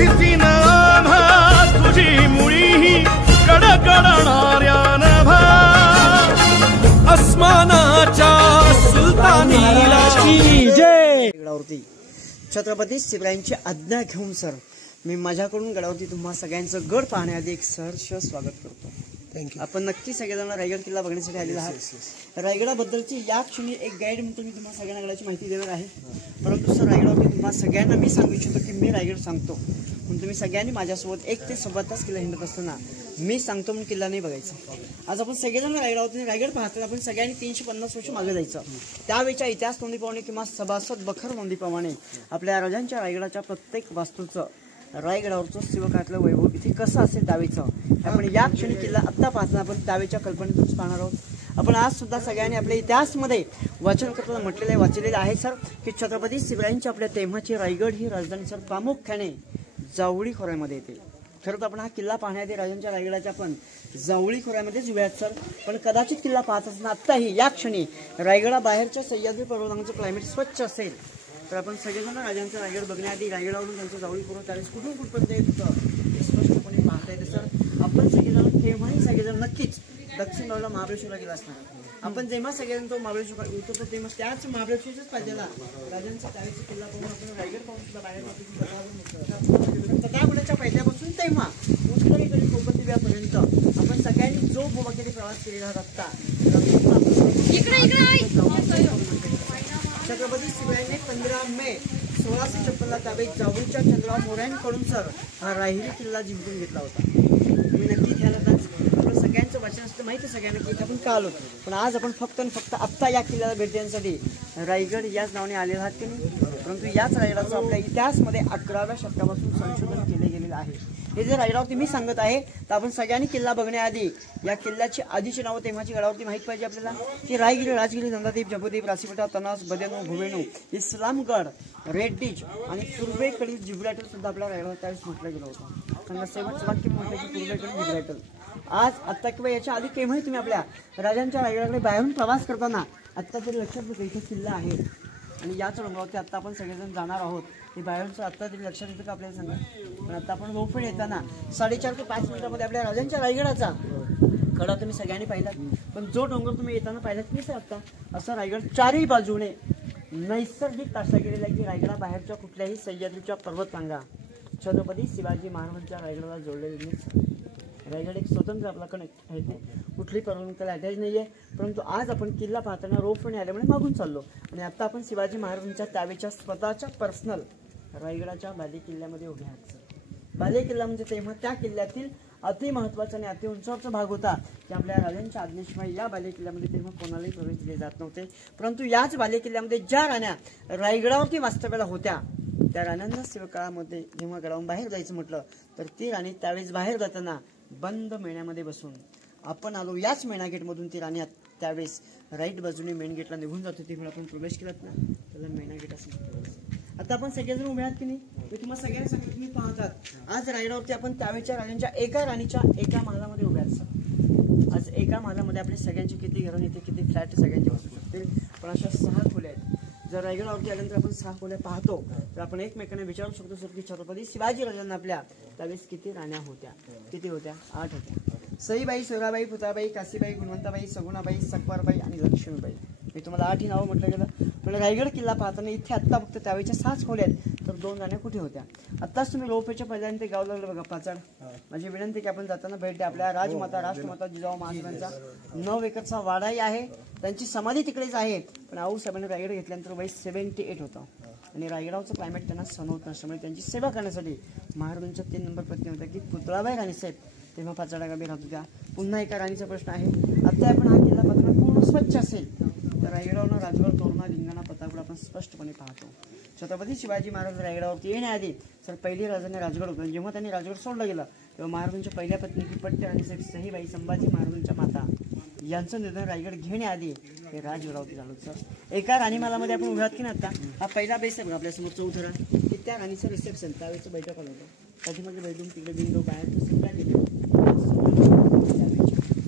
भीती न आम्हा तुझी मुळी कडकडणाऱ्या नभा अस्मानाच्या सुलतानीला जय। गडावरती छत्रपती शिवरायांची आज्ञा घेऊन सर मी माझ्याकडून गडावरती तुम्हा सगळ्यांचं गड पाहण्याआधी एक सहर्ष स्वागत करतो। थँक्यू। आपण नक्की सगळेजण रायगड किल्ला बघण्यासाठी आलेला आहात। रायगडाबद्दलची या क्षणी एक गाईड म्हणून मी तुम्हाला सगळ्यांना गडाची माहिती देणार आहे, परंतु सर रायगडावरती तुम्हा सगळ्यांना मी सांगू इच्छितो की मी रायगड सांगतो म्हणून तुम्ही सगळ्यांनी माझ्यासोबत 1 ते 7 तास किल्ला हिंडत असताना मी सांगतो म्हणून किल्ला नाही बघायचा। आज आपण सगळेजण रायगडावरती रायगड पाहताना आपण सगळ्यांनी 350 वर्ष मागे जायचं। त्यावेळच्या इतिहास नोंदीप्रमाणे किंवा सभासद बखर नोंदीप्रमाणे आपल्या राजांच्या रायगडाच्या प्रत्येक वास्तूचं रायगडावरचं शिवकाळातलं वैभव इथे कसं असेल दावेचं आपण या क्षणी किल्ला आत्ता पाहताना आपण दावेच्या कल्पनेतूनच पाहणार आहोत। आपण आज सुद्धा सगळ्यांनी आपल्या इतिहासमध्ये वाचन करताना म्हटलेलं आहे वाचलेलं आहे सर की छत्रपती शिवरायांची आपल्या तेव्हाची रायगड ही राजधानी सर प्रामुख्याने जावळी खोऱ्यामध्ये येते। खरं तर आपण हा किल्ला पाहण्याआधी राजांच्या रायगडाच्या पण जावळी खोऱ्यामध्येच उभ्या आहेत सर, पण कदाचित किल्ला पाहत असताना आत्ताही या क्षणी रायगडाबाहेरच्या सह्याद्री पर्वतांचं क्लायमेट स्वच्छ असेल तर आपण सगळेजण राजांचा रायगड बघण्याआधी रायगडावरून त्यांचं जावळी खोरं त्यावेळेस कुठून कुठपर्यंत येत होतं हे स्पष्टपणे पाहता येतं सर। आपण सगळेजण केव्हाही सगळेजण नक्कीच दक्षिण बाजूला महाबळेश्वरला गेला असणार। आपण जेव्हा सगळेजण तो महाबळेश्वर उतरतो तेव्हा त्याच महाबळेश्वरच्याच पाहिजेला राजांचा त्यावेळेचा किल्ला पाहून आपण रायगड पाहून सुद्धा बाहेर प्रतापगडाच्या पहिल्यापासून तेव्हा उत्तरेकडे कोकणदिव्यापर्यंत आपण सगळ्यांनी जो भूभागाने प्रवास केलेला रस्ता छत्रपती शिवरायांनी 15 मे 1656 ताब्यात जावळीच्या चंद्रराव मोऱ्यांकडून सर हा राहिरी किल्ला जिंकून घेतला होता। तुम्ही नक्की ख्याल आपलं सगळ्यांचं वाचन असतं माहिती आहे सगळ्यांना की इथे आपण का आलो, पण आज आपण फक्त आणि फक्त आत्ता या किल्ल्याला भेट देण्यासाठी रायगड याच नावाने आलेले आहात की नाही, परंतु याच रायगडाचं आपल्या इतिहासमध्ये 11व्या शतकापासून संशोधन केले गेलेलं आहे। हे जे रायगडावरती मी सांगत आहे तर आपण सगळ्यांनी किल्ला बघण्याआधी या किल्ल्याची आधीची नावं तेव्हाची गडावरती माहीत पाहिजे आपल्याला की रायगिरी, राजगिरी, नंदादीप, जम्बूदीप, रासीपेटा, तनास, बदेनो, भुवेनो, इस्लामगड, रेड्डीज आणि पूर्वेकडील जिब्राल्टर सुद्धा आपल्या रायगडावर त्यावेळेस म्हटलं गेलं होतं। त्यांना शेवटचं वाक्य म्हटलं की पूर्वेकडील जिब्राल्टर। आज आत्ता किंवा याच्या आधी केव्हाही तुम्ही आपल्या राजांच्या रायगडाकडे बाहेरून प्रवास करताना आत्ता तरी लक्षात घेतो इथे किल्ला आहे आणि याच डोंगरावरती आत्ता आपण सगळेजण जाणार आहोत। हे बाहेरचं आत्ता तरी लक्षात येतं का आपल्याला सांगा, पण आता आपण रोपण येताना 4.5 ते 5 मिनिटांमध्ये आपल्या राजांच्या रायगडाचा कडा तुम्ही सगळ्यांनी पाहिलात, पण जो डोंगर तुम्ही येताना पाहिलात नाही सर आत्ता असा रायगड चारही बाजूने नैसर्गिक ताशा गेलेला आहे की रायगडाबाहेरच्या कुठल्याही सह्याद्रीच्या पर्वतरांगा छत्रपती शिवाजी महाराजांच्या रायगडाला जोडलेले नाही। रायगड एक स्वतंत्र आपला कनेक्ट आहे, ते कुठली पर्वताला अटॅच नाही आहे, परंतु आज आपण किल्ला पाहताना रोपणे आल्यामुळे मागून चाललो आणि आता आपण शिवाजी महाराजांच्या त्यावेळच्या स्वतःच्या पर्सनल रायगडाच्या बाले किल्ल्यामध्ये उभे आहात। बाले किल्ला म्हणजे तेव्हा त्या किल्ल्यातील अति महत्त्वाचा आणि अति उंचावरचा भाग होता की आपल्या राजांच्या आज्ञेशिवाय या बाले किल्ल्यामध्ये तेव्हा कोणालाही प्रवेश दिले जात नव्हते, परंतु याच बाले किल्ल्यामध्ये ज्या राण्या रायगडावरती वास्तव्याला होत्या त्या राण्यांना शिवकाळामध्ये जेव्हा गडावरून बाहेर जायचं म्हटलं तर ती राणी त्यावेळेस बाहेर जाताना बंद मेण्यामध्ये बसून आपण आलो याच मेणा गेटमधून ती राणी त्यावेळेस राईट बाजूने मेन गेटला निघून जात होती, आपण प्रवेश केलात ना त्याला मेणा गेट असं। आता आपण सगळेजण उभे आहात की नाही मी तुम्हाला सगळ्यांना सांगितलं तुम्ही पाहतात आज रायगडावरती आपण त्यावेळच्या राजांच्या एका राणीच्या एका महालामध्ये उभे आहात सर। आज एका महालामध्ये आपल्या सगळ्यांची किती घरं येते किती फ्लॅट सगळ्यांचे बसू शकतील, पण अशा 6 खोल्या आहेत। जर रायगडावरती आल्यानंतर आपण 6 खोल्या पाहतो तर आपण एकमेकांना विचारू शकतो सर की छत्रपती शिवाजी राजांना आपल्या त्यावेळेस किती राण्या होत्या, किती होत्या? 8 होत्या। सईबाई, सोयराबाई, पुताबाई, काशीबाई, गुणवंताबाई, सगुणाबाई, सकबारबाई आणि लक्ष्मीबाई। मी तुम्हाला 8 ही नावं म्हटलं गेलं, पण रायगड किल्ला पाहताना इथे आत्ता फक्त त्यावेळेच्या 6 खोल्या आहेत तर 2 राण्या कुठे होत्या? आत्ताच तुम्ही रोपेच्या पहिल्यांदा गाव लागलं बघा पाचाड। माझी विनंती की आपण जाताना भेट द्या आपल्या राजमाता राष्ट्रमाता जिजाऊ महाराजांचा 9 एकरचा वाडाही आहे, त्यांची समाधी तिकडेच आहे, पण आऊसाहेबांनी रायगड घेतल्यानंतर वय 78 होतं आणि रायगडावचं क्लायमेट त्यांना सहन होत नसल्यामुळे त्यांची सेवा करण्यासाठी महाराजांच्या 3 नंबर पत्नी होत्या की पुतळाबाई राणीसाहेब तेव्हा पाचाडा गावी राहत होत्या। पुन्हा एका राणीचा प्रश्न आहे, आता आपण हा किल्ला पाहताना पूर्ण स्वच्छ असेल तर रायगडावरून राजगड, तोरणा, लिंगाणा, प्रतापगड आपण स्पष्टपणे पाहतो। छत्रपती शिवाजी महाराज रायगडावरती येण्याआधी सर पहिली राजाने राजगड होतं, जेव्हा त्यांनी राजगड सोडलं गेलं तेव्हा महाराजांच्या पहिल्या पत्नी की पट्टे आणि सहीबाई संभाजी महाराजांच्या माता यांचं निधन रायगड घेण्याआधी हे राजगडावरती झालं सर। एका राणीमालामध्ये आपण उभ्यात की ना आता हा पहिला बेस आहे बघा आपल्यासमोर चौथरा की त्या राणीचं रिसेप्शन त्यावेळेचं बैठक आलं होतं, पाठीमागे बेडरूम तिकडे विंडो बाहेर सगळ्या गेले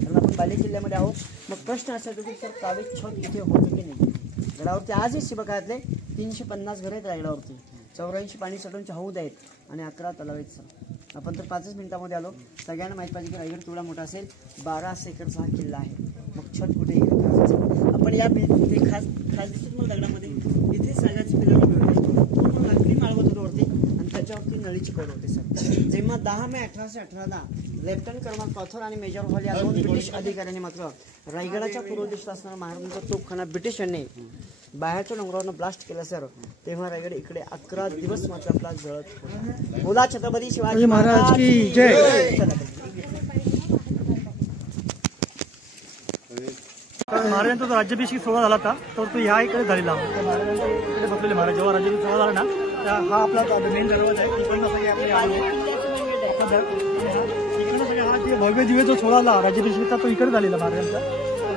कारण आपण बाले किल्ल्यामध्ये आहोत। मग प्रश्न असा येतो की सर त्यावेळेस छत इथे होतं की नाही? गडावरती आजही शिवकाळातले 350 घरं आहेत रायगडावरती, 84 पाणी साठवूनचे हौद आहेत आणि 11 तलाव आहेत सर. आपण तर 5 मिनिटामध्ये आलो. सगळ्यांना माहीत पाहिजे की रायगड केवढा मोठा असेल. 12 एकरचा हा किल्ला आहे. मग छत कुठे येईल आपण या ते खास दिसत मग दगडामध्ये इथे सगळ्याचे पिलर उभे होते. मग लाकडी माळवत होतं वरती आणि त्याच्यावरती नळीची कड होते सर. जेव्हा 10 मे 1818ला लेफ्टनंट कर्नल कॉथर आणि मेजर हॉल या 2 ब्रिटिश अधिकाऱ्यांनी मात्र रायगडाच्या पूर्व दिशेला असणारा महाराजांचा तोफखाना ब्रिटिशांनी बाहेरच्या डोंगरावरनं ब्लास्ट केला सर. तेव्हा रायगड इकडे 11 दिवस मात्र आपला जळत होता. बोला छत्रपती शिवाजी महाराज की जय. महाराजांचा जो राज्याभिषेक सोहळा झाला होता तर तो ह्या इकडे झालेला. इकडे बसलेले महाराज जेव्हा राज्याभिषेक सोहळा झाला ना हा आपला मेन दरवाजा आहे. तिकडनं सगळे हा जे भव्य दिव्य जो सोहळा आला राज्याभिषेकचा तो इकडे झालेला महाराजांचा.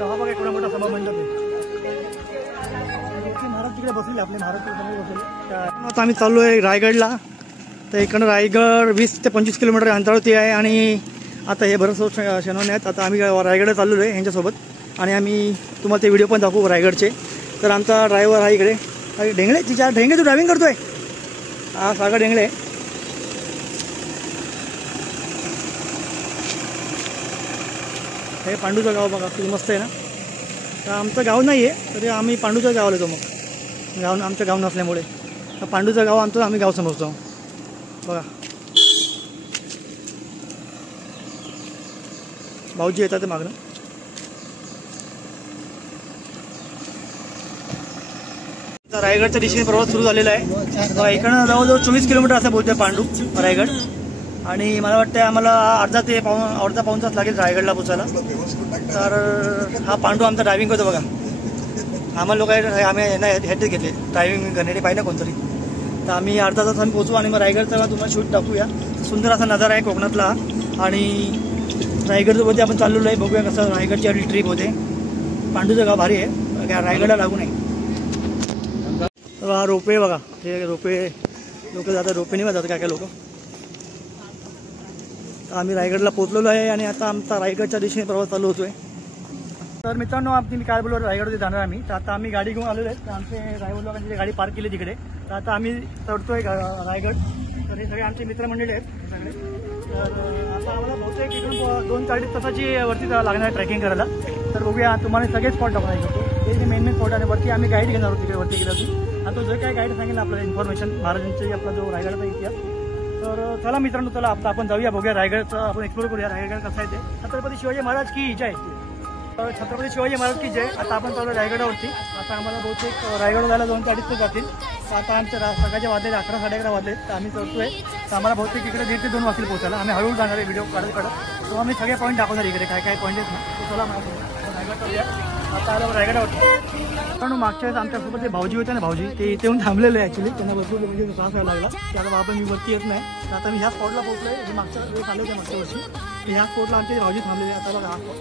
हा बघा एवढा मोठा सभा मंडप आहे. महाराज तिकडे बसले आपले महाराज बसले. आता आम्ही चाललो आहे रायगडला. तर इकडनं रायगड 20 ते 25 किलोमीटर अंतरावरती आहे आणि आता हे बरेच शनवणे आहेत. आता आम्ही रायगडला चाललेलो आहे यांच्यासोबत आणि आम्ही तुम्हाला ते व्हिडिओ पण दाखवू रायगडचे. तर आमचा ड्रायव्हर हा इकडे ढेंगळे तिच्या ढेंगे तू ड्रायव्हिंग करतोय. हा सागर ढेंगळे. हे पांडूचं गाव बघा किती मस्त आहे ना. तर आमचं गाव नाही आहे तरी आम्ही पांडूच्या गावाला येतो. मग गाव आमचं गाव नसल्यामुळे पांडूचं गाव आमचं आम्ही गाव समजतो बघा. भाऊजी येतात ते मागणं. रायगडच्या दिशेने प्रवास सुरू झालेला आहे. इकडनं जवळजवळ 24 किलोमीटर असं बोलतोय पांडू रायगड. आणि मला वाटतं आम्हाला अर्धा पाऊण तास लागेल रायगडला पोचायला. तर हा पांडू आमचा ड्रायव्हिंग करतो बघा. आम्हाला लोक आम्ही हेड घेतले ड्रायव्हिंग करणारे पाहिजे ना कोणतरी. तर आम्ही अर्धा तास आम्ही पोचू आणि मग रायगडचा तुम्हाला शूट टाकूया. सुंदर असा नजारा आहे कोकणातला. आणि रायगडमध्ये आपण चाललेलो आहे. बघूया कसं रायगडची आपली ट्रिप होते. पांडूचं गाव भारी आहे रायगडला लागू नये. तर हा रोपवे बघा. हे रोपवे लोक जातात रोपवेने जातात काय काय लोक. आम्ही रायगडला पोहोचलेलो आहे आणि आता आमचा रायगडच्या दिशेने प्रवास चालू होतोय. तर मित्रांनो मी काय बोललो रायगडमध्ये जाणार आम्ही. तर आता आम्ही गाडी घेऊन आलेलो आहे. तर आमचे ड्रायव्हर लोकांची गाडी पार्क केली तिकडे. तर आता आम्ही चढतोय रायगड. तर हे सगळे आमचे मित्रमंडळी आहेत सगळे. तर आता आम्हाला बहुतेक इकडून 2-4 तासाची वरती लागणार आहे ट्रेकिंग करायला. तर बघूया तुम्हाला सगळे स्पॉट दाखवणार. हे जे मेन स्पॉट आहे वरती आम्ही गाईड घेणार आहोत तिकडे वरती गेल्यातून. आता जो काय गाईड सांगेल आपल्याला इन्फॉर्मेशन महाराजांची आपला जो रायगडचा इतिहास. तर चला मित्रांनो चला आपण जाऊया बघूया रायगडचं आपण एक्सप्लोर करूया रायगड कसं आहे ते. छत्रपती शिवाजी महाराज की जय. छत्रपती शिवाजी महाराज की जय. आता आपण चालू रायगडावरती. आता आम्हाला बहुतेक रायगड जायला 2-4 तास जातील. आता आमच्या सकाळचे वाजले 11-11:30 वाजले. तर आम्ही चढतोय. तर आम्हाला बहुतेक इकडे 1.5 ते 2 वाजतील पोहोचायला. आम्ही हळूहळू जाणार आहे व्हिडिओ काढत. तो आम्ही सगळे पॉईंट दाखवणार इकडे काय काय पॉईंट आहेत ना. तो चला रायगड करूया. आता आलो रायगडावरती. कारण मागच्या वेळेस आमच्यासोबत जे भाऊजी होते ना भाऊजी ते इथे येऊन थांबलेले ॲक्च्युली. त्यांना भरपूर म्हणजे त्रास व्हायला लागला की आता बाबा मी वरती येत नाही. तर आता मी ह्या स्पॉटला पोहोचलोय. जे मागच्या वेळेस आले होते मागच्या वर्षी. ह्या स्पॉटला आमचे भाऊजी थांबलेले. आता बघा हा स्पॉट.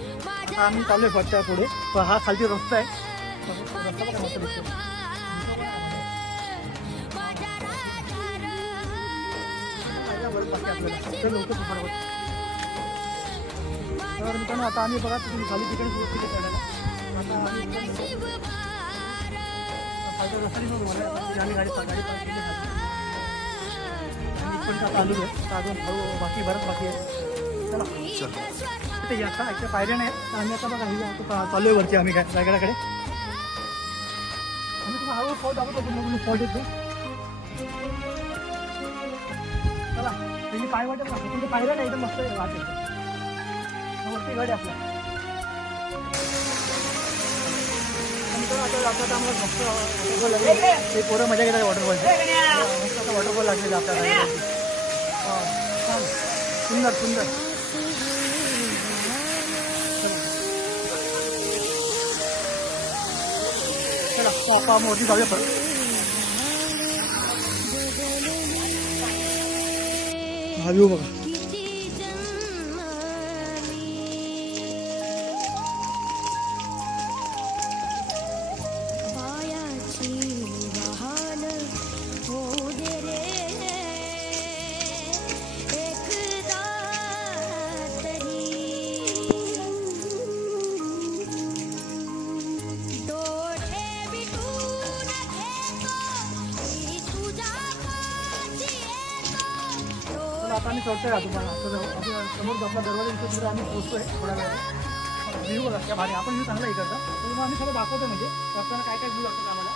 आता आम्ही चाललोय फटच्या पुढे. तर हा खालची रस्ता आहे. रस्ता बघा मस्त दिसतो. तर मित्रांनो आता आम्ही बघा तुम्ही खाली तिकडे सुरू करायला. आता आम्ही गाडी पार्क केली. इथपर्यंत आता आलो आहे. तर अजून हळू बाकी बरंच बाकी आहे. चला ते आता एकदा पायऱ्या नाही. तर आम्ही आता बघा चालू आहे वरती आम्ही काय रायगडाकडे. आम्ही तुम्हाला हळू स्पॉट दाखवतो. स्पॉट येतो चला. त्यांनी पाय वाटत ना तुमच्या पायऱ्या नाही एकदम मस्त वाटेल. वरती गाडी आपल्या आता आम्हाला मस्त वॉटरफॉल लागेल. ते पोरं मजा घेतात वॉटरफॉलचे. मस्त आता वॉटरफॉल लागलेला आपल्याला. छान सुंदर सुंदर. चला आपण वरती जाऊया परत. हा व्ह्यू बघा. आता आम्ही चढतोय तुम्हाला समोर आपला दरवाजा इथे पुढे आम्ही पोहोचतोय थोड्या वेळाने. व्ह्यू बघा त्या भारी, आपण व्ह्यू चांगला इकडचा तर आम्ही सगळं दाखवतो म्हणजे करताना काय काय व्ह्यू लागतात आम्हाला.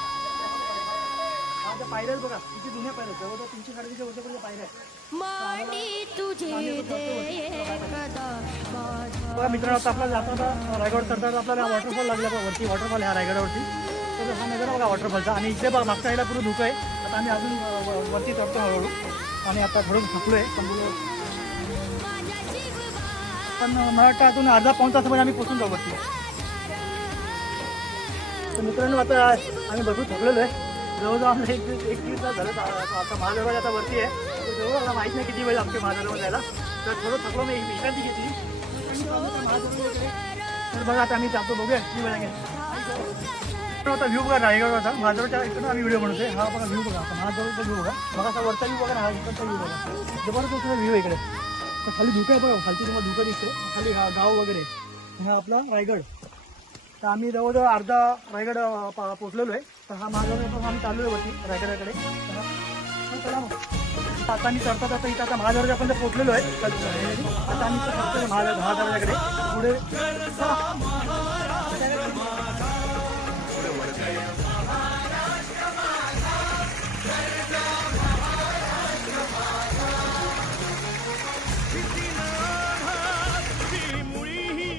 त्या पायऱ्या बघा किती जुन्या पायऱ्या, जवळजवळ 300-350 वर्षापर्यंत पायऱ्या आहेत. बघा मित्रांनो, आता आपल्याला जाता रायगड चढतात आपल्याला वॉटरफॉल लागला बघा वरती, वॉटरफॉल ह्या रायगडावरती. तर हा नजर बघा वॉटरफॉलचा. आणि इथे बघा मागच्या साईडला पुढे धुकं आहे. आता आम्ही अजून वरती चढतो हळूहळू आणि आता थोडं थकलो आहे पण मला वाटतं अजून अर्धा-पाऊण तासामध्ये आम्ही पोचून जाऊ वरती. तर मित्रांनो, आता आम्ही भरपूर थकलेलो आहे. जवळजवळ आम्हाला एक दीड तास झालं. आता महादरवाजा आता वरती आहे. जवळ मला माहीत नाही किती वेळ लागते महादरवाजा जायला. तर थोडं थकलो, मी विश्रांती घेतली. तर बघा आता आम्ही जातो, बघूया किती वेळ लागेल. आता व्ह्यू बघा रायगडवरचा, महादरवाजा इकडून आम्ही व्हिडिओ बनवतोय. हा बघा व्ह्यू बघा, आता महादरवाजा व्ह्यू बघा. बघा असा वरचा व्ह्यू बघा, हा इकडचा व्ह्यू बघा. जबरदस्त व्ह्यू इकडे. तर खाली धुकं आहे बघा, खालती तुम्हाला धुकं दिसतो. खाली हा गाव वगैरे, हा आपला रायगड. तर आम्ही जवळजवळ अर्धा रायगड पोचलेलो आहे. तर हा महादरवाजा आम्ही चाललो आहे वरती रायगडाकडे. चला मग आता आम्ही चढतात. आता इथं आता महादरवाजा आपण पोचलेलो आहे. आता आम्ही चढतो महादरवाजाकडे पुढे.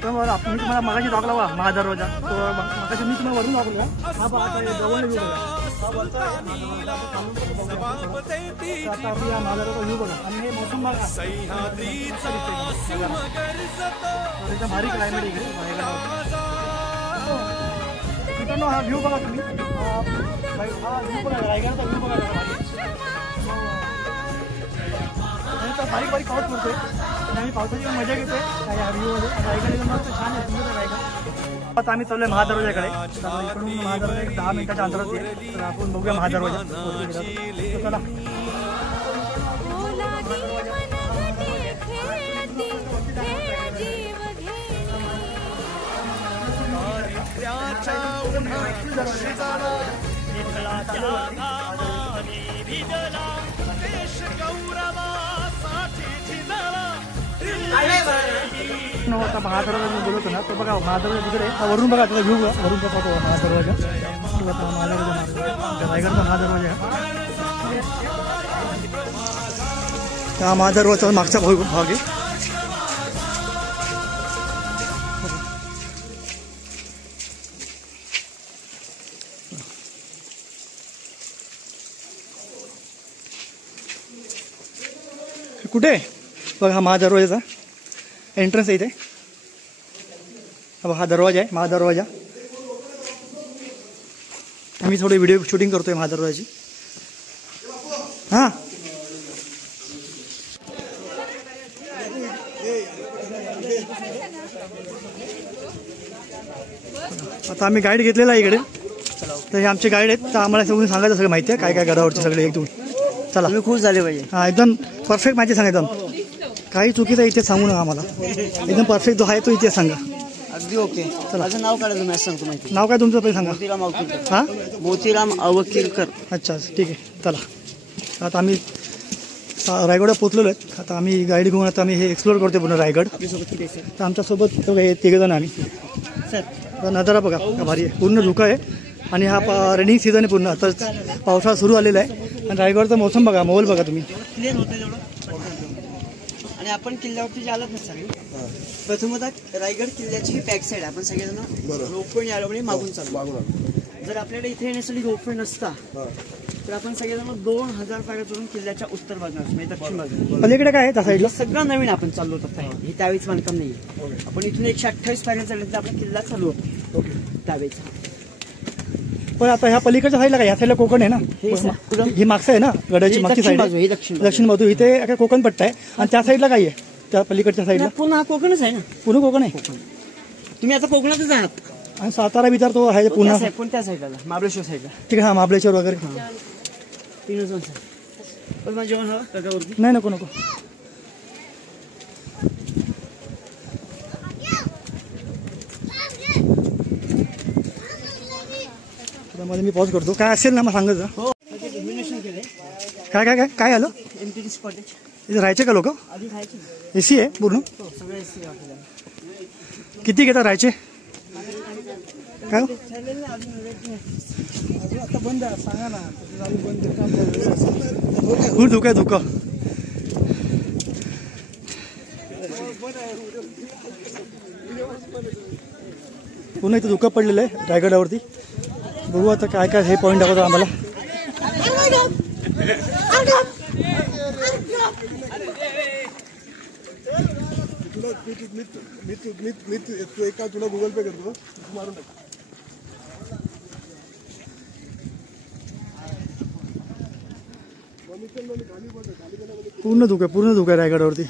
तर आपण तुम्हाला मगाशी दाखवला बघा महादरवाजा. तो मगाशी मी तुम्हाला वरून दाखवला. हा बघा जवळ व्ह्यू बघा. आता आपली महादरवाजा व्ह्यू बघा आणि हे मोसम बघा. भारी क्लायमेट इकडे मित्रांनो. हा व्ह्यू बघा तुम्ही. हा व्ह्यू बघा रायगडचा व्ह्यू बघा. बारीक बारीक पाऊस पडतोय आणि आम्ही पावसाची मजा घेतोय ह्या व्ह्यूमध्ये. रायगड मस्त छान आहे, सुंदर आहे रायगड. आता आम्ही चाललोय महादरवाजाकडे. इकडून महादरवाजा 10 मिनिटाच्या अंतरावरती आहे. तर आपण बघूया महादरवाजा. चला आता महादरवाजा मी बोलतो ना, तो बघा महादरवाजा तिकडे वरून बघा त्याचा व्ह्यू बघा. वरून बघा महादरवाजा. रायगडचा महादरवाजा. हा महादरवाजा मागचा भाग आहे. कुठे बघा हा महादरवाजाचा एंट्रन्स आहे इथे. हा दरवाजा आहे महादरवाजा. आम्ही थोडी व्हिडिओ शूटिंग करतोय महादरवाजाची. हां आता आम्ही गाईड घेतलेला आहे इकडे. तर हे आमचे गाईड आहेत. तर आम्हाला सगळं सांगायचं सगळं माहिती आहे काय काय गडावरचे सगळे एकदम. चला तुम्ही खुश झाले पाहिजे. हां एकदम परफेक्ट माहिती सांगा. एकदम काही चुकीचं इथे सांगू नका आम्हाला. एकदम परफेक्ट जो आहे तो इथे सांगा. अगदी ओके. चला माझं नाव काढा तुम्ही, सांगतो माहिती. नाव काय तुमचं पहिले सांगा. मोतीराम अवकिलकर. हां मोतीराम अवकिलकर. अच्छा ठीक आहे. चला आता आम्ही रायगडला पोचलेलो आहेत. आता आम्ही गाईड घेऊन आता आम्ही हे एक्सप्लोर करतो पूर्ण रायगड. तर आमच्यासोबत हे 3 जण आम्ही. सर नजारा बघा का भारी आहे. पूर्ण धुकं आहे आणि हा रेनिंग सीझन आहे पूर्ण. आता पावसाळा सुरू आलेला आहे आणि रायगडचा मोसम बघा, माहोल बघा तुम्ही. क्लिअर होतं तेवढं. आणि आपण किल्ल्यावरती जे आलात ना सगळे, प्रथमतः रायगड किल्ल्याची ही बॅक साईड. आपण सगळेजण रोपवे आल्यामुळे मागून चालू. जर आपल्याकडे इथे येण्यासाठी रोपवे नसता तर आपण सगळेजण 2000 पायऱ्या चढून किल्ल्याच्या उत्तर बाजूला म्हणजे दक्षिण बाजूला. पलीकडे काय आहे त्या साईडला सगळं नवीन आपण चाललो होतो. हे त्यावेळेस बांधकाम नाही. आपण इथून 128 पायऱ्या चढले तर आपला किल्ला चालू होतो त्यावेळेस. पण आता ह्या पलीकडच्या साईडला काय, ह्या साईडला कोकण आहे ना. ही मागचं आहे ना गडाची मागची साईड. दक्षिण बाजू इथे काय कोकण पट्टा आहे. आणि त्या साईडला काय आहे त्या पलीकडच्या साईडला. पुन्हा कोकणच आहे ना. पूर्ण कोकण आहे. तुम्ही आता कोकणातच आहात. आणि सातारा बितार तो आहे पुन्हा कोणत्या साईडला. महाबळेश्वर साईडला. ठीक आहे. हा महाबळेश्वर वगैरे. पण माझं जेवण हवं त्याच्यावरती. नाही नको नको. मध्ये मी पॉज करतो. काय असेल ना मग सांगायचं. नॉमिनेशन केलंय. काय काय काय काय आलं. MTDC cottage. इथे राहायचे का लोक? आधी खायचे एसी आहे पूर्ण? सगळे एसी हॉटेल. किती घेतात राहायचे? काय आता बंद आहे, सांगा ना. खूप धोका आहे, धोका. पुन्हा इथं धोका पडलेलं आहे रायगडावरती. बघू आता काय काय हे पॉईंट दाखवतो आम्हाला. तुला गुगल पे करतो मारून टाक. पूर्ण धोका आहे रायगडावरती.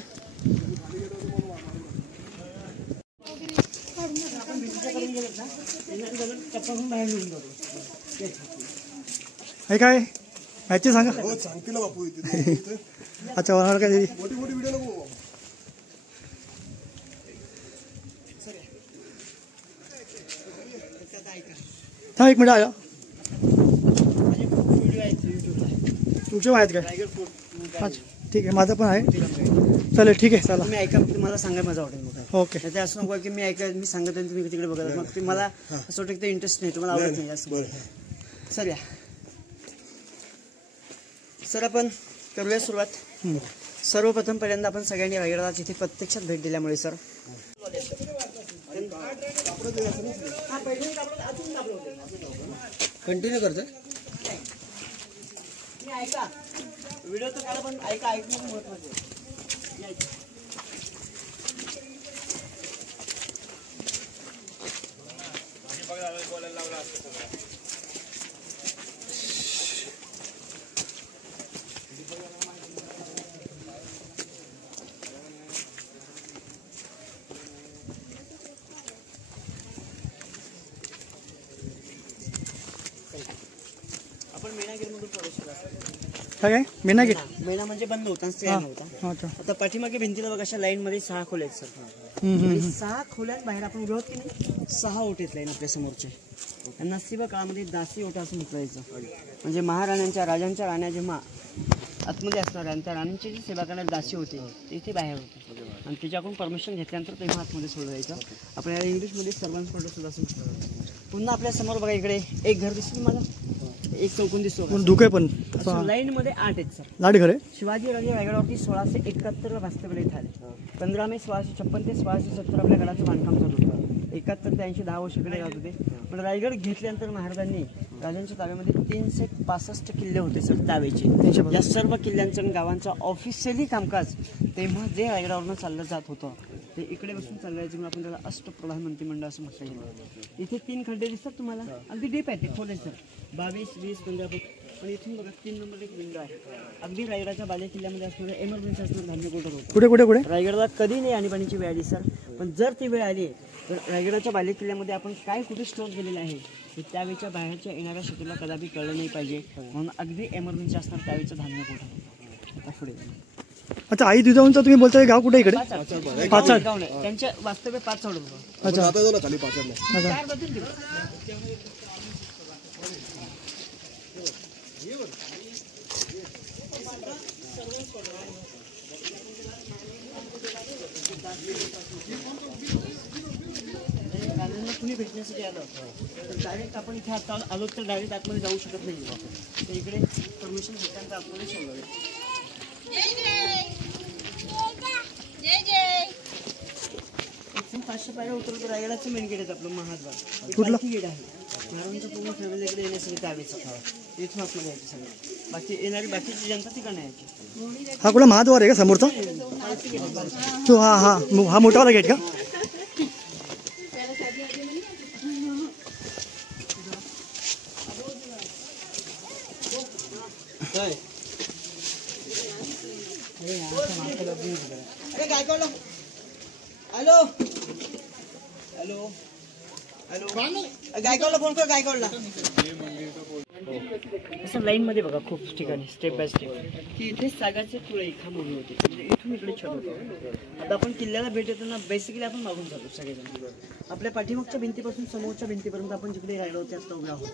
हे काय माहिती सांगा. हो सांगते ना बापू. अच्छा होणार काय तरी. मोठी मोठी व्हिडिओ नको. हा एक मिनिट आया. तुमचे आहेत काय? अच्छा ठीक आहे, माझं पण आहे. चालेल ठीक आहे, चला. तुम्ही ऐका, मला सांगा माझं हॉटेल मोठं. ओके. ते असं नको की मी सांगत आहे तुम्ही तिकडे बघा. मग मला असं वाटतं की इंटरेस्ट नाही, तुम्हाला आवडत नाही असं. सर या सर, आपण करूया सुरुवात. सर्वप्रथम पहिल्यांदा आपण सगळ्यांनी रायगडाला तिथे प्रत्यक्षात भेट दिल्यामुळे सर कंटिन्यू करतोय. ऐका व्हिडिओ तर काढा, पण ऐकणं महत्वाचं आहे. आपण मेणागिरीमधून प्रवेश केला. काय मेना गेट? मेणा म्हणजे बंद होता, स्त्रिया नव्हता. अच्छा. आता पाठीमागे भिंतीला बघा, अशा लाईन मध्ये 6 खोल्या आहेत सर. 6 खोल्यात बाहेर आपण उभे आहोत की नाही, 6 ओटे आहेत लाईन आपल्या समोरचे. नसीब काळामध्ये दासी ओटा असं म्हटलं जायचं. म्हणजे महाराण्यांच्या, राजांच्या राण्या जेव्हा आतमध्ये असणार आणि त्या राणींची जी सेवा करणारी दासी होती ते इथे बाहेर होते आणि तिच्याकडून परमिशन घेतल्यानंतर तेव्हा आतमध्ये सोडलं जायचं. आपण याला इंग्लिशमध्ये सर्वंट्स क्वार्टर सुद्धा असं म्हटलं. पुन्हा आपल्या समोर बघा, इकडे एक घर दिसतं मला, एक चौकोन दिसतो. धुके पण लाईन मध्ये 8 आहेत सर. लाड घर आहे. शिवाजी राजे रायगडावरती 1671 ला वास्तव्याला इथे आले. 15 मे 1656 ते 1670 आपल्या गडाचं बांधकाम चालू होतं. 71 ते 80 10 वर्ष इकडे राहत होते. पण रायगड घेतल्यानंतर महाराजांनी राजांच्या ताब्यामध्ये 365 किल्ले होते सर त्यावेळेचे. या सर्व किल्ल्यांचं आणि गावांचं ऑफिशियली कामकाज तेव्हा जे रायगडावरून चाललं जात होतं ते इकडे बसून चालवायचं, म्हणून आपण त्याला अष्टप्रधान मंत्रिमंडळ असं म्हटलं गेलं. इथे 3 खड्डे दिसतात तुम्हाला, अगदी डीप आहे ते, खोल आहे सर. 22, 20, 15 फूट. पण इथून बघा 3 नंबर एक विंडो आहे. अगदी रायगडाच्या बाले किल्ल्यामध्ये असणारं एमर्जन्सी असणारं धान्य कोटर होतं. कुठे कुठे कुठे रायगडला कधी नाही आणीबाणीची वेळ आली सर, पण जर ती वेळ आली तर रायगडाच्या बाले किल्ल्यामध्ये आपण काय कुठे स्टोअर केलेलं आहे ते त्यावेळेच्या बाहेरच्या येणाऱ्या शत्रूला कदापि कळलं नाही पाहिजे, म्हणून अगदी एमर्जन्सी असणार त्यावेळेचं धान्य कोटर. आता पुढे अच्छा, आई दुधावूनचा तुम्ही बोलताय गाव कुठे इकडे? पाचाड. त्यांच्या वास्तव्य 5 चौड. अच्छा खाली पाचडला. कुणी भेटण्यासाठी आलं तर डायरेक्ट आपण इथे आता आलो तर डायरेक्ट आतमध्ये जाऊ शकत नाही. तर इकडे परमिशन घेतल्यानंतर आतमध्ये सोडलं. 500 पायऱ्या उतरतो. रायगडाचं मेन गेट आहे आपलं महाद्वार. कुठलं गेट आहे? महाराजांच्या पूर्ण फॅमिलीकडे येण्यासाठी त्यावेळेस इथून आपलं घ्यायचं सगळं. बाकी येणारी बाकीची जनता तिकडे यायची. हा कुठला महाद्वार आहे का समोरचा? तो हा हा हा मोठावाला गेट का? हॅलो हॅलो हॅलो, गायकवाडला फोन कर. गायकवाडला असं लाईन मध्ये बघा खूप ठिकाणी स्टेप बाय स्टेप की इथे सागाचे तुळे खांब उभी होते. म्हणजे इथून इकडे छोट होतं. आता आपण किल्ल्याला भेट देताना बेसिकली आपण मागून जातो सगळेजण. आपल्या पाठीमागच्या भिंतीपासून समोरच्या भिंतीपर्यंत आपण जिकडे राहिलो होते आता उभे आहोत.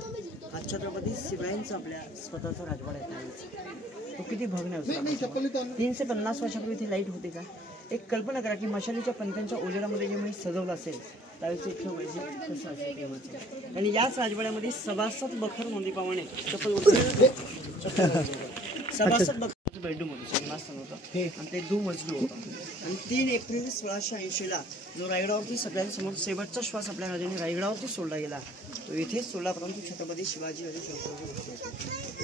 आज छत्रपती शिवरायांचा आपल्या स्वतःचा राजवाडा आहे. तो किती भग्न होता. 350 वर्षापूर्वी इथे लाईट होते का? एक कल्पना करा की मशालीच्या पंथांच्या उजेडामध्ये जेव्हा सजवलं असेल त्यावेळेस इतकं वैशिष्ट्य कसं असेल तेव्हाचं. आणि याच राजवाड्यामध्ये सभासद बखर नोंदीप्रमाणे सभासद बखर बेडरूम होतं, संग्रहास्थान होतं आणि ते 2 मजली होतं. आणि 3 एप्रिल 1680 जो रायगडावरती सगळ्यांसमोर शेवटचा श्वास आपल्या राजाने रायगडावरती सोडला गेला तो इथेच सोडला. परंतु छत्रपती शिवाजी आणि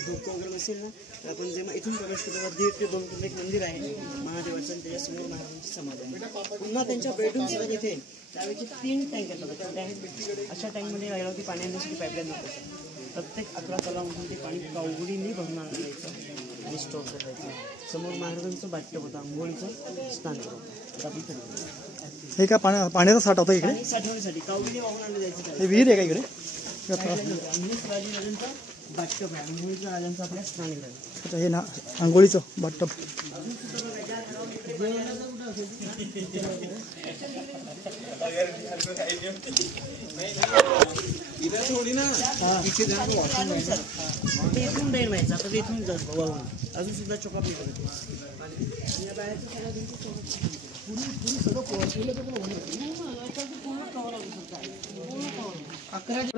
धोका वगैरे नसेल ना तर आपण जेव्हा इथून प्रवेश करतो तेव्हा 1.5 ते 2 किलोमीटर एक मंदिर आहे महादेवाचं आणि त्याच्यासमोर महाराजांची समाधी आहे. पुन्हा त्यांच्या बेडरूम सगळं इथे त्यावेळेचे 3 टँक येतात. अशा टँकमध्ये रायगडावरती पाणी आणण्यासाठी पाईपलाईन नव्हतं. प्रत्येक 11 तलावामधून ते पाणी कावडीने भरून आणलं जायचं आणि स्टोर करायचं. समोर महाराजांचं बाटलं होतं, आंघोळीचं स्नान होतं. हे का पाण्याचा साठा होता इकडे? पाणी साठवण्यासाठी कावडीने वाहून आणलं जायचं. हे विहीर आहे का इकडे? राजांचा बाटप आहे, आंघोळीचं राजांचं आपल्या स्नान आहे. हे ना आंघोळीचं बाटप. इथून बेड व्हायचा तर इथून वाहून अजून सुद्धा चोकाप येतो.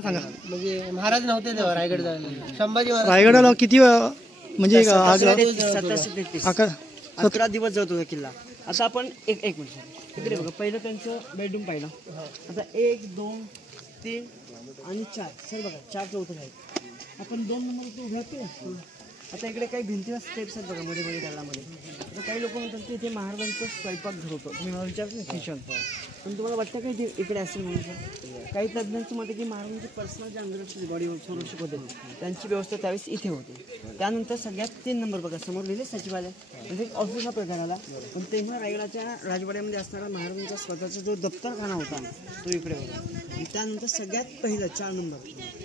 सांगा म्हणजे महाराज नव्हते तेव्हा रायगड जायला. संभाजी रायगडाला किती म्हणजे 11 दिवस जात होता किल्ला. आता आपण एक मिनिट इकडे बघा. पहिलं त्यांचं बेडरूम पाहिलं. आता 1 2 3 आणि 4 सर बघा 4 चौथं आहेत. आपण 2 नंबर उभे होतो. आता इकडे काही भिंतीवर स्टेप्स आहेत बघा मध्ये मध्ये दगडामध्ये. आता काही लोक म्हणतात की इथे महाराजांचं स्वयंपाकघर होतं. तुम्ही मला विचारतो ना किचन, पण तुम्हाला वाटतं का इथे इकडे असेल म्हणून? काही तज्ज्ञांचं मत आहे की महाराजांची पर्सनल जे अंगरक्षक बॉडी संरक्षक होते त्यांची व्यवस्था त्यावेळेस इथे होती. त्यानंतर सगळ्यात 3 नंबर बघा समोर लिहिले सचिवालय, म्हणजे ऑफिस हा प्रकार आला. पण तेव्हा रायगडाच्या राजवाड्यामध्ये असणारा महाराजांचा स्वतःचा जो दफ्तरखाना होता तो इकडे होता. आणि त्यानंतर सगळ्यात पहिलं 4 नंबर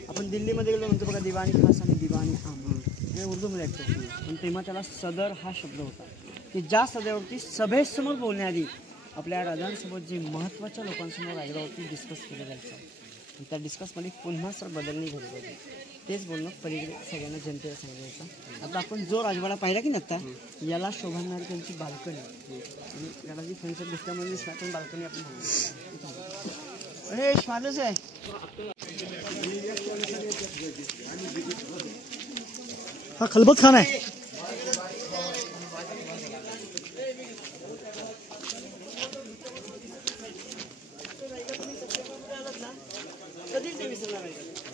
आपण दिल्लीमध्ये गेलो म्हणतो बघा दिवाणी खास आणि दिवाणी आम, हे उर्दूमध्ये ऐकतो. पण तेव्हा त्याला सदर हा शब्द होता की ज्या सदरावरती सभेसमोर बोलण्याआधी आपल्या राजांसोबत जे महत्त्वाच्या लोकांसमोर रायगडावरती डिस्कस केलं जायचं. आणि त्या डिस्कसमध्ये पुन्हा सर बदलणी घडत होती. तेच बोलणं पलीकडे सगळ्यांना जनतेला सांगायचं. आता आपण जो राजवाडा पाहिला की नाही आता याला शोभणारी त्यांची बाल्कनी आणि याला जी फर्निचर दिसल्यामध्ये पण बाल्कनी आपण अरे स्वादच आहे. हा खलबत खाना आहे.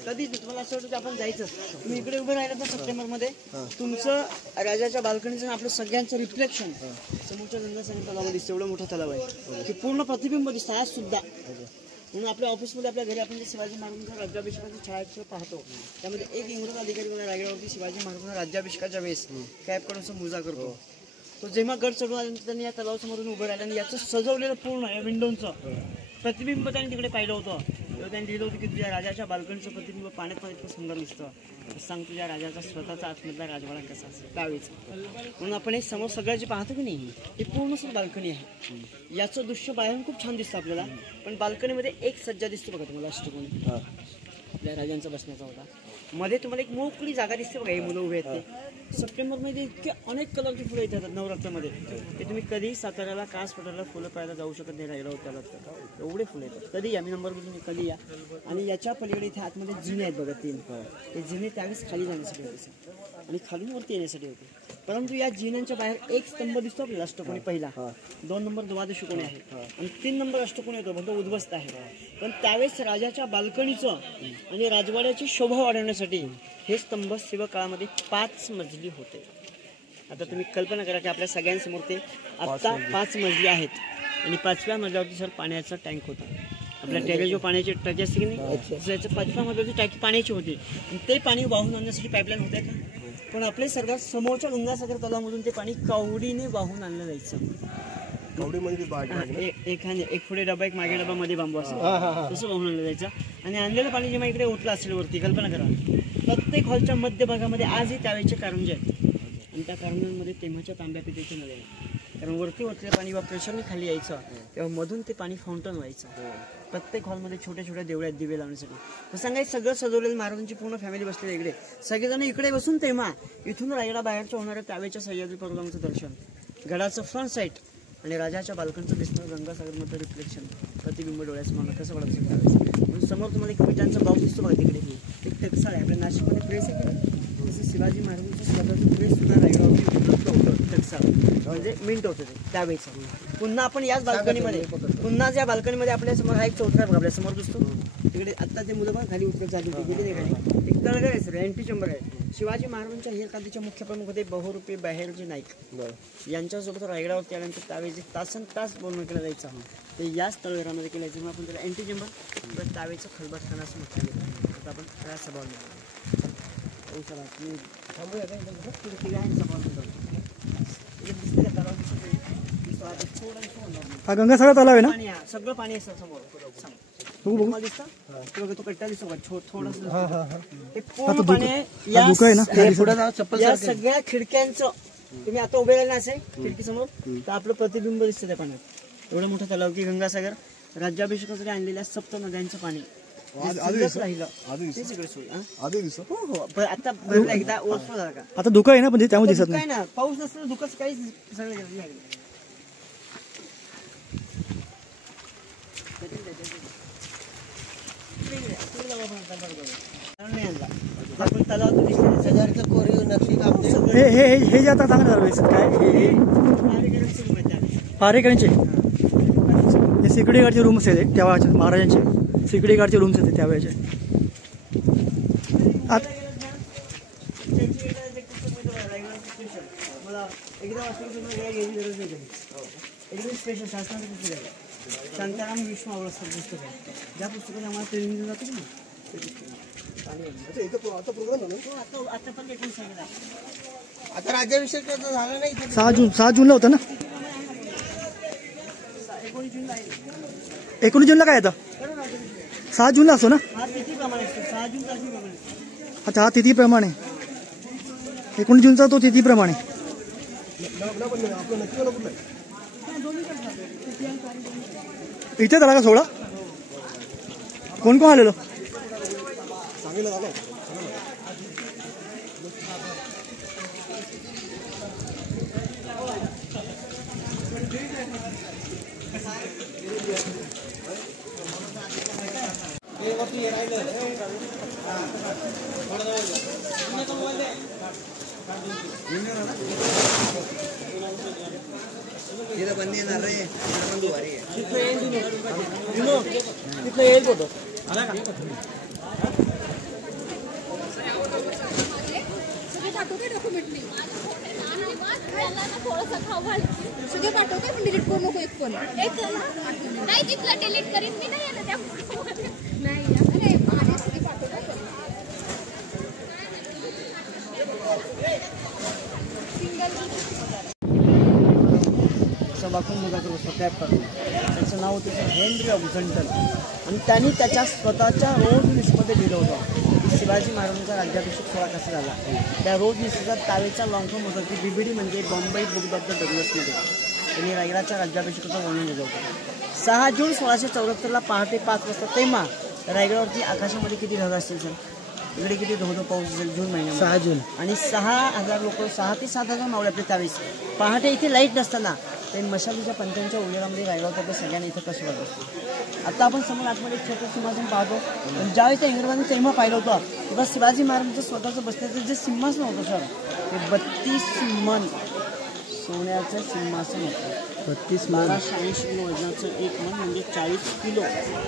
कधीच तुम्हाला असं वाटतं की आपण जायचं. तुम्ही इकडे उभे राहिलं तर सप्टेंबरमध्ये तुमचं राजाच्या बाल्कनीचं आपलं सगळ्यांचं रिफ्लेक्शन समोरच्या गंगासागर तलावामध्ये एवढं मोठा तलाव आहे की पूर्ण प्रतिबिंब दिसतं आज सुद्धा. म्हणून आपल्या ऑफिसमध्ये आपल्या घरी आपण जे शिवाजी महाराजांच्या राज्याभिषेकाचे छायाचित्र पाहतो त्यामध्ये एक इंग्रज अधिकारी बघा रायगडावरती शिवाजी महाराजांच्या राज्याभिषेकाच्या वेळेस कॅबकडून मुजा करतो. तो जेव्हा गड चढून आल्यानंतर त्यांनी या तलावासमोरून उभं राहिलं आणि याचं सजवलेलं पूर्ण या विंडोचं प्रतिबिंब त्यांनी तिकडे पाहिलं होतं. तेव्हा त्यांनी लिहिलं होतं की तुझ्या राजाच्या बाल्कनीचं प्रतिबिंब पाण्यात इतकं सुंदर दिसतं. सांग तुझ्या राजाचा स्वतःचा आतमधला राजवाडा कसा असेल त्यावेळेस. म्हणून आपण हे समोर सगळं जे पाहतो की नाही हे पूर्ण सर बाल्कनी आहे. याचं दृश्य बाहेरून खूप छान दिसतं आपल्याला. पण बाल्कनीमध्ये एक सज्जा दिसतो बघा तुम्हाला अष्टकोनी आपल्या राजांचा बसण्याचा होता. मध्ये तुम्हाला एक मोकळी जागा दिसते बघा. हे मुलं उभे आहेत ते सप्टेंबरमध्ये इतके अनेक कलरची फुलं येतात नवरात्रामध्ये. ते तुम्ही कधी साताऱ्याला कास पठाराला फुलं पाहायला जाऊ शकत नाही रायगडावर त्याला तर एवढे फुलं येतात. कधी या मी नंबर तुम्ही कधी या. आणि याच्या पलीकडे इथे आतमध्ये जिने आहेत बघा 3. ते जिने त्यावेळेस खाली जाण्यासाठी होते आणि खालून वरती येण्यासाठी होते. परंतु या जिन्यांच्या बाहेर एक स्तंभ दिसतो आपल्याला अष्टकोनी पहिला. 2 नंबर द्वादशी कोणी आहे आणि 3 नंबर अष्टकोनी येतो फक्त उद्ध्वस्त आहे. पण त्यावेळेस राजाच्या बाल्कनीचं आणि राजवाड्याची शोभा वाढवण्यासाठी हे स्तंभ शिवकाळामध्ये 5 मजली होते. आता तुम्ही कल्पना करा की आपल्या सगळ्यांसमोर ते आत्ता 5 मजली आहेत आणि 5व्या मजल्यावरती सर पाण्याचा टँक होता. आपल्या टेरेस जो पाण्याची टाकी असते की नाही त्याच्या 5व्या मजल्यावरती टाकी पाण्याची होती आणि ते पाणी वाहून आणण्यासाठी पाईपलाईन होते का? पण आपले सर्वात समोरच्या गंगासागर तलावामधून ते पाणी कावडीने वाहून आणलं जायचं. एक पुढे डबा एक मागे डबा मध्ये बांबू असेल तसं वाहून आणलं जायचं. आणि आणलेलं पाणी जेव्हा इकडे उठलं असेल वरती कल्पना करा प्रत्येक हॉलच्या मध्यभागामध्ये आजही त्यावेळेचे कारंजे आहेत आणि त्या कारंजांमध्ये तेव्हाच्या तांब्या पितेच्या नळ्या कारण वरती पाणी जेव्हा प्रेशरने खाली यायचं तेव्हा मधून ते पाणी फाउंटन व्हायचं. प्रत्येक हॉलमध्ये छोट्या छोट्या देवळ्यात दिवे लावण्यासाठी. मग सांगायचं सगळं सजवलेलं, महाराजांची पूर्ण फॅमिली बसलेली इकडे, सगळेजण इकडे बसून तेव्हा इथून रायगडा बाहेरच्या होणाऱ्या त्यावेळेच्या सह्याद्री पर्वतांचं दर्शन, गडाचं फ्रंट साईड आणि राजाच्या बाल्कनचं दिसणं, गंगासागरमध्ये रिफ्लेक्शन, प्रतिबिंब डोळ्यासमोर कसं वाटत असेल त्यावेळेस. म्हणून समोर तुम्हाला एक विटांचा बॉक्स दिसतो बघा तिकडे, एक टकसाळ आहे. आपल्या नाशिकमध्ये प्रेस आहे की तसं शिवाजी महाराजांचं स्वतःचं प्रेस सुद्धा रायगडावरती उपलब्ध होतं. टकसाळ म्हणजे मिंट होतं ते त्यावेळेचं. पुन्हा आपण याच बाल्कनीमध्ये, पुन्हा ज्या बाल्कनीमध्ये आपल्यासमोर हा एक चौथरा बघा आपल्यासमोर दिसतो तिकडे. आत्ता ते मुलं पण खाली उतरत झाली गेली नाही खाली. एक तळघर आहे सर, एंट्री चेंबर आहे. शिवाजी महाराजांच्या हेरकांतीचे मुख्य प्रमुख होते बहुरूपी बाहेरचे नाईक. यांच्यासोबत रायगडावरती आल्यानंतर त्यावेळेचे तासन तास बोलणं केलं जायचं. ते याच तळघरामध्ये केलं जायचं. आपण त्याला एंट्री चेंबर तर त्यावेळेचं खलबतखाना असं म्हटलं गेलं. आता आपण त्या सभावला चला थांबूया काय सभाव दिसते का तलाव दिसत. हा गंगासागर तलाव आहे ना? सगळं पाणी आहे समोर. तुम्हाला दिसतं तो कट्टा दिसतो थोडंसं पूर्ण पाणी आहे. या सगळ्या खिडक्यांचं तुम्ही आता उभे राहिले असे खिडकी समोर तर आपलं प्रतिबिंब दिसतं त्या पाण्यात. एवढं मोठं तलाव की गंगासागर. राज्याभिषेकासाठी आणलेल्या सप्त नद्यांचं पाणी राहिलं. आता एकदा ओळखलं झाला का? आता धुकं आहे ना, पण त्यामुळे दिसत नाही ना. पाऊस नसतं धुकंच काहीच सगळं आपण तलावातून दिसलं कोरीव नक्षी काम हे जे आता चांगलं झालं काय पारेकरांचे हे सिकडीगाडचे रूम्स आहेत तेव्हा महाराजांचे सिकडीगाडचे रूम्स आहेत त्यावेळेचे. मला एकदा गरज नाही एकदम स्पेशल शासनाचं पुस्तक आहे. शांताराम विष्णू आवडतं पुस्तक आहे. ज्या पुस्तकात आम्हाला ट्रेनिंग दिलं जातं ना ते पुस्तक. आता पण भेटून सांगितलं. आता राज्याभिषेक झाला नाही. 6 जूनला होतं ना? 19 जूनला काय आता? 6 जूनला असतो ना? हा तिथीप्रमाणे असतो. 6 जून तारखेप्रमाणे. अच्छा हा तिथीप्रमाणे. 19 जूनचा तो तिथीप्रमाणे. इथे झाला का सोहळा? कोण कोण आलेलो? बंदी येणार रे. तिथलं येईल फोटो. सगळे पाठवते पण डिलीट करू नको. एक पण नाही तिथलं डिलीट करीन मी. नाही आलं त्या नाही अरे माझे सगळे पाठवते. सभाखून मुला करू सबस्क्राईब करून. त्याचं नाव होतं हेनरी ऑक्झंटन आणि त्यांनी त्याच्या स्वतःच्या रोड लिस्टमध्ये लिहिलं होतं की शिवाजी महाराजांचा राज्याभिषेक सोहळा कसा झाला. त्या रोड लिस्टचा त्यावेळेचा लॉंग फॉर्म होता की BBD म्हणजे बॉम्बे बुक ऑफ द डगलसमध्ये त्यांनी रायगडाच्या राज्याभिषेकाचं वर्णन दिलं होतं. 6 जून 1674ला पहाटे 5 वाजता तेव्हा रायगडावरती आकाशामध्ये किती ढग असतील सर? इकडे किती धोधो पाऊस असेल जून महिन्यात 6 जून आणि 6,000 लोक 6 ते 7,000 मावळे आपले त्यावेळेस. पहाटे इथे लाईट नसताना ते मशालीच्या पंचांच्या उजेडामध्ये रायगडावर सगळ्यांना इथं कसं वाटत असतं. आता आपण समोर आतमध्ये एक छोटं सिंहासन पाहतो. पण ज्यावेळी त्या इंग्रजांनी तेव्हा पाहिलं होतं तेव्हा शिवाजी महाराजांचं स्वतःचं बसण्याचं जे सिंहासन होतं सर ते 32 मन सोन्याचं सिंहासन होतं. 1280 किलो वजनाचं एक मन म्हणजे 40 किलो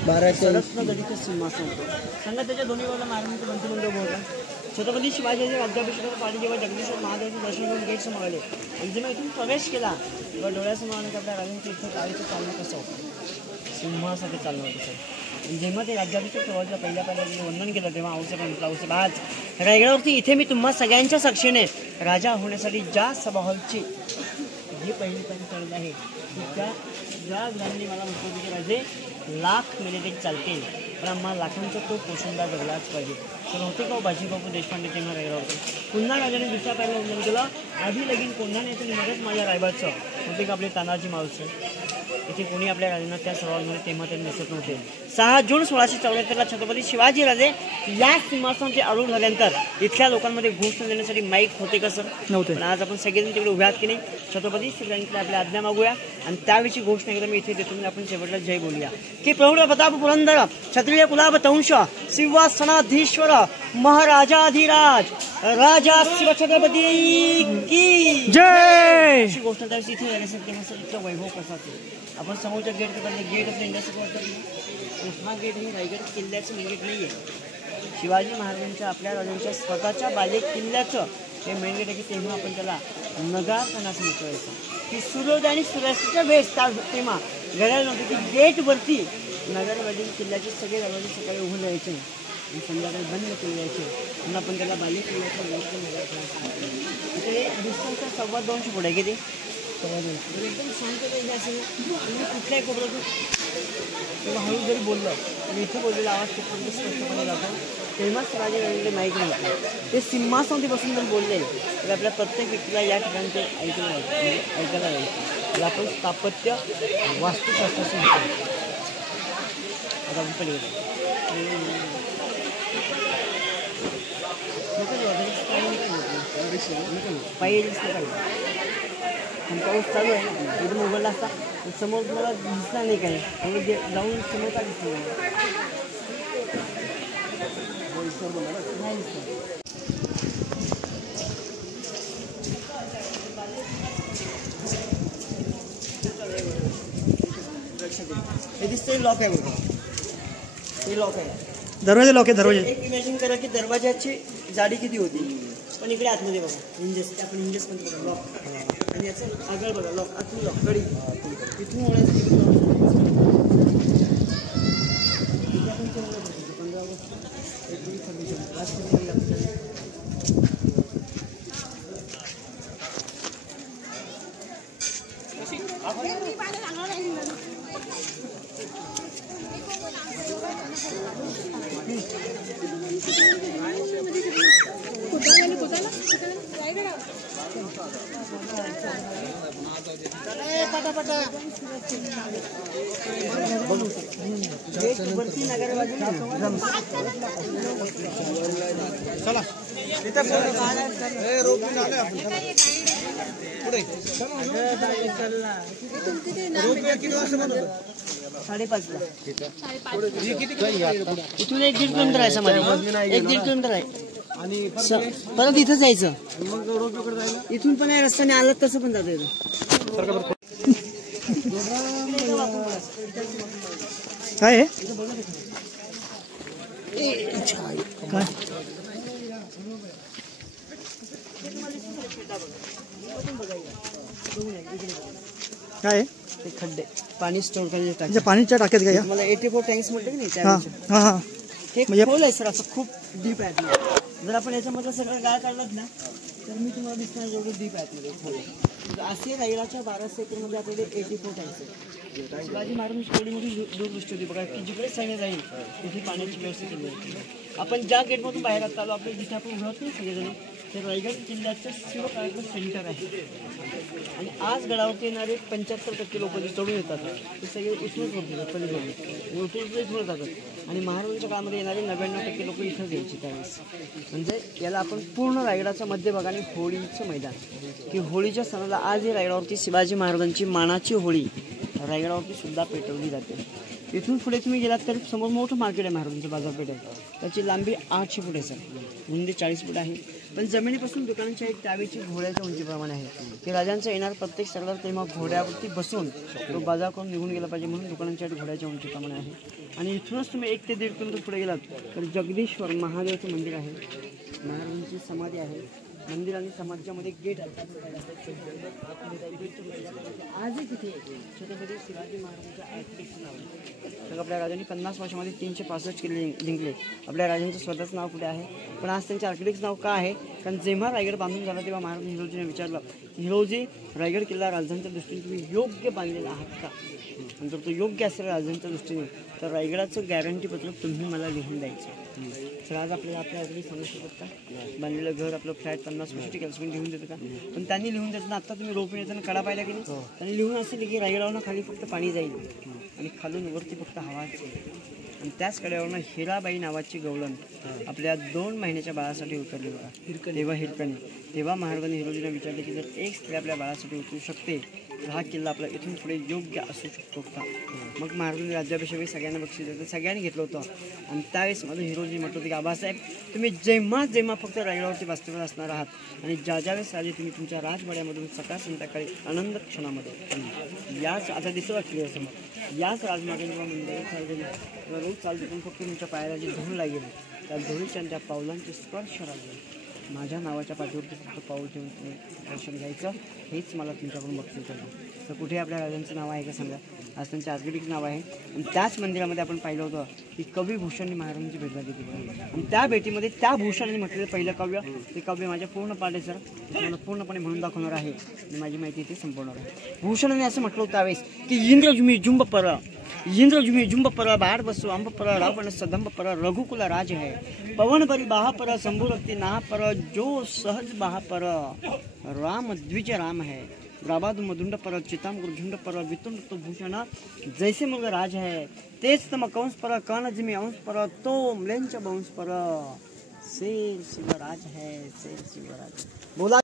12 रत्नजडीचं सिंहासन होतं. सांगा त्याच्या दोन्ही बाजूला महाराजांचं मंत्रिमंडळ होतं. छत्रपती शिवाजीच्या राज्याभिषेकाचा पाणी जेव्हा जगदीश्वर महादेवाचं दर्शन घेऊन गेट समोर आले आणि जेव्हा इथून प्रवेश केला तेव्हा डोळ्यासमोर आले की आपल्या राजांचं इथं काळीचं चालणं कसं होतं सिंहासाठी चालणं होतं सर. आणि जेव्हा ते राज्याभिषेक सोहळ्याला पहिल्या वंदन केलं तेव्हा औषध म्हटलं औषध आज रायगडावरती इथे मी तुम्हा सगळ्यांच्या साक्षीने राजा होण्यासाठी ज्या सभा हॉलची जी पहिली पाणी चालली आहे ज्या ग्रामीण मला म्हटलं की राजे लाख मेले तरी चालतील पण आम्हाला लाखांचा तो पोशिंदा जगलाच पाहिजे. तर होते का बाजीबापू देशपांडे तेव्हा रायगडावर पुन्हा राजाने दुसरा पहिला वंदन केलं. आधी लगीन कोंढाणे येथून मगच माझ्या रायबाचं होते का आपले तानाजी मालुसरे, इथे कोणी आपल्या राजांना त्या सवालमध्ये तेव्हा ते दिसत नव्हते. 6 जून 1674ला छत्रपती शिवाजीराजे या सिंहासनाचे आरूढ झाल्यानंतर इथल्या लोकांमध्ये घोषणा देण्यासाठी माईक होते का सर? नव्हते. पण आज आपण सगळेजण तिकडे उभ्या आहात की नाही? छत्रपती शिवरायांकडे आपल्या आज्ञा मागूया आणि त्यावेळी घोषणा एकदा मी इथे देतो. आपण शेवटला जय बोलूया की प्रौढ प्रताप पुरंदर क्षत्रिय कुलावतंश सिंहासनाधीश्वर महाराजाधिराज राजा शिवछत्रपती की जय अशी घोषणा त्यावेळी इथे झाली असेल. तेव्हा सर इथलं वैभव कसं असेल? आपण समोरच्या गेट गेट ऑफ इंडिया वाटतं. हा गेट हे रायगड किल्ल्याचं मेन गेट नाही आहे. शिवाजी महाराजांच्या आपल्या राजांच्या स्वतःच्या बाले किल्ल्याचं हे मेन गेट आहे की तेव्हा आपण त्याला नगारखाना असं म्हटलं की सूर्योदय आणि सूर्यास्ताच्या वेळेस त्या तेव्हा घड्याळ नव्हते की गेटवरती नगरमधील किल्ल्याचे सगळे दरवाजे सकाळी उघडून द्यायचे आणि संध्याकाळी बंद केले जायचे. म्हणून आपण त्याला बाले किल्ल्याचं नगरखाना इथे डिस्टन्सचा 250 फूट आहे किती एकदम शांतता असेल. तुम्ही कुठल्याही कोपऱ्यातून तेव्हा हळू जरी बोललं तर इथं बोललेला आवाज खूप स्पष्टपणे जातो. तेव्हाच राजे माहीत नव्हतं ते सिंहासनावरती बसून जर बोलले तर आपल्या प्रत्येक व्यक्तीला या ठिकाणी ते ऐकायला जाईल. त्याला आपण स्थापत्य वास्तुशास्त्राशी म्हणतो. आता आपण पलीकडे पाहिजे आणि पाऊस चालू आहे ना एकदम उघडला असता समोर तुम्हाला दिसणार नाही काही त्यामुळे जाऊन समोर का दिसणार नाही हे दिसतंय लॉक आहे बघा. हे लॉक आहे दरवाजे लॉक आहे दरवाजे. एक इमॅजिन करा की दरवाजाची जाडी किती होती पण इकडे आतमध्ये बघा इंजेस आपण इंजेस पण बघा लॉक आणि याचं आगळ बघा लॉक आतून लॉक कडी इथून होण्यासाठी 15 ऑगस्ट 1926 5:30ला इथून 1-1.5 किलोमीटर आहे समाधी 1-1.5 किलोमीटर आहे आणि परत इथं जायचं इथून पण आहे रस्त्याने आलं तसं पण जातं इथं. काय आहे काय ते खड्डे पाणी स्टोर करायचे म्हणजे पाणीच्या टाक्यात काय मला 84 टँक्स म्हटलं की नाही त्यावेळी हे म्हणजे खोल आहे सर असं खूप डीप आहे. जर आपण याच्यामध्ये सगळं गाळ काढलात ना तर मी तुम्हाला दिसणार जेवढं डीप आहे मध्ये खोल असे रायगडाच्या 1200 एकरमध्ये आपल्याकडे 84 टँक्स आहेत. शिवाजी महाराजांची एवढी मोठी दूरदृष्टी होती बघा की जिकडे सैन्य जाईल तिथे पाण्याची व्यवस्था केली होती. आपण ज्या गेटमधून बाहेर आता आलो आपल्या जिथे आपण उभं नाही सगळेजण ते रायगड किल्ल्याचं शिवकाळातलं सेंटर आहे आणि आज गडावरती येणारे 75% लोक जे चढून येतात ते सगळे इथूनच होते पलीकडे उठून इथूनच जातात आणि महाराजांच्या काळामध्ये येणारे 99% लोक इथंच यायचे त्यावेळेस. म्हणजे याला आपण पूर्ण रायगडाच्या मध्यभागाने होळीचं मैदान की होळीच्या सणाला आजही रायगडावरती शिवाजी महाराजांची मानाची होळी रायगडावरती सुद्धा पेटवली जाते. इथून पुढे तुम्ही गेलात तर समोर मोठं मार्केट आहे महाराजांचं बाजारपेठ आहे. त्याची लांबी 800 फूट आहे सर रुंदी 40 फूट आहे. पण जमिनीपासून दुकानांची एक त्यावेळची घोड्याच्या उंचीप्रमाणे आहे की राजांचा येणार प्रत्येक सरदार तेव्हा घोड्यावरती बसून तो बाजार करून निघून गेला पाहिजे म्हणून दुकानांच्या घोड्याच्या उंचीप्रमाणे आहे. आणि इथूनच तुम्ही 1 ते 1.5 किलोमीटर पुढे गेलात तर जगदीश्वर महादेवाचं मंदिर आहे. महाराजांची समाधी आहे. मंदिर आणि समाजामध्ये गेट आहे. आजही तिथे छत्रपती शिवाजी महाराजांच्या आर्किटेक्टचं नाव आहे. तर आपल्या राजांनी 50 वर्षामध्ये 365 किल्ले जिंकले. आपल्या राजांचं स्वतःचं नाव कुठे आहे पण आज त्यांच्या आर्किटेक्टचं नाव का आहे कारण जेव्हा रायगड बांधून झाला तेव्हा महाराज हिरोजीने विचारलं हिरोजी रायगड किल्ला राजधानीच्या दृष्टीने तुम्ही योग्य बांधलेला आहात का आणि जर तो योग्य असेल राजधानीच्या दृष्टीने तर रायगडाचं गॅरंटी पत्र तुम्ही मला लिहून द्यायचं. तर आज आपल्याला आपल्या आजोबी सांगू शकत का बांधलेलं घर आपलं फ्लॅट 50 वर्ष कॅल्समेंट लिहून देतं का? पण त्यांनी लिहून देताना आता तुम्ही रोपण येताना कडा पाहिला की नाही, त्यांनी लिहून असेल की रायगडावरनं खाली फक्त पाणी जाईल आणि खालून वरती फक्त हवाच येईल. आणि त्याच कड्यावरनं हिराबाई नावाची गवळण आपल्या 2 महिन्याच्या बाळासाठी उतरली बघा. तेव्हा हिरकणी तेव्हा महाराजांनी हिरोजीला विचारले की जर एक स्त्री आपल्या बाळासाठी उतरू शकते तर हा किल्ला आपला इथून पुढे योग्य असू शकतो का? मग महाराजांनी राज्याभिषेक सगळ्यांना बक्षीस दिलं, सगळ्यांनी घेतलं होतं. आणि त्यावेळेस माझं हिरोजी म्हटलं होतं की आबासाहेब तुम्ही जेव्हा फक्त रायगडावरती वास्तव्यात असणार आहात आणि ज्यावेळेस आले तुम्ही तुमच्या राजवाड्यामधून सकाळ संध्याकाळी आनंद क्षणामध्ये याच आता दिसत वाटली समोर याच राजमार्गांच्या मंदिरात चालते रोज चालते पण फक्त तुमच्या पायाला जी धूळ लागेल त्या धुळीच्या त्या पावलांचे स्पर्श लागेल माझ्या नावाच्या पाठीवरती फक्त पाऊल ठेवून दर्शन घ्यायचं हेच मला तुमच्याकडून बघतो तर कुठे आपल्या राजांचं नाव आहे का सांगा? आज त्यांचं आर्किटेक्ट नाव आहे. आणि त्याच मंदिरामध्ये आपण पाहिलं होतं की कवी भूषणने महाराजांची भेट झाली होती आणि त्या भेटीमध्ये त्या भूषणाने म्हटलेलं पहिलं काव्य ते काव्य माझ्या पूर्ण पाठ आहे सर, मला पूर्णपणे म्हणून दाखवणार आहे आणि माझी माहिती इथे संपवणार आहे. भूषणाने असं म्हटलं होतं त्यावेळेस की इंद्रजुमी जुंब पर बाढ़ बसु अंब पर रावण सदंब पर रघुकुल राज है पवन बरी बाहा पर शंभुरक्ति नाह पर जो सहज बाहा पर राम द्विज राम है ग्राबाद मधुंड पर चितांकुर झुंड पर वितुंड तो भूषण जैसे मृग राज है तेज तम कंस पर कर्ण जिमी अंश पर तो म्लेंच बंश पर शेर शिवराज है शेर शिवराज बोला.